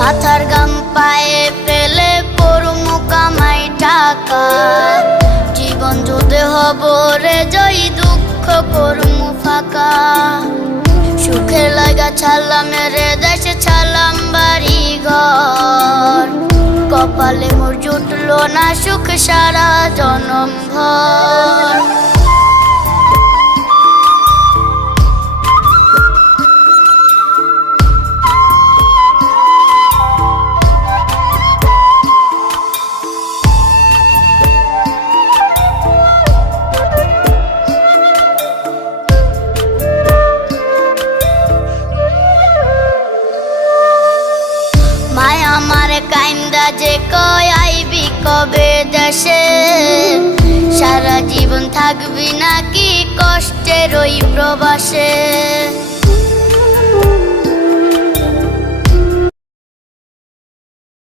মাথার গাম পায়ে ফেলে পড়মু কামাই টাকা, জীবন যুদ্ধে হব রে জয়ী, দুঃখ করমু ফাঁকা। সুখের লাগা ছাড়লাম রে দেশে, ছাড়লাম বাড়ি ঘর, কপালে মোর জুটলো না সুখ সারা জনম ভর। মায় আমার কাইন্দা যে কয় আইবি কবে দেশে, সারা জীবন থাকবি নাকি কষ্টের ওই প্রবাসে।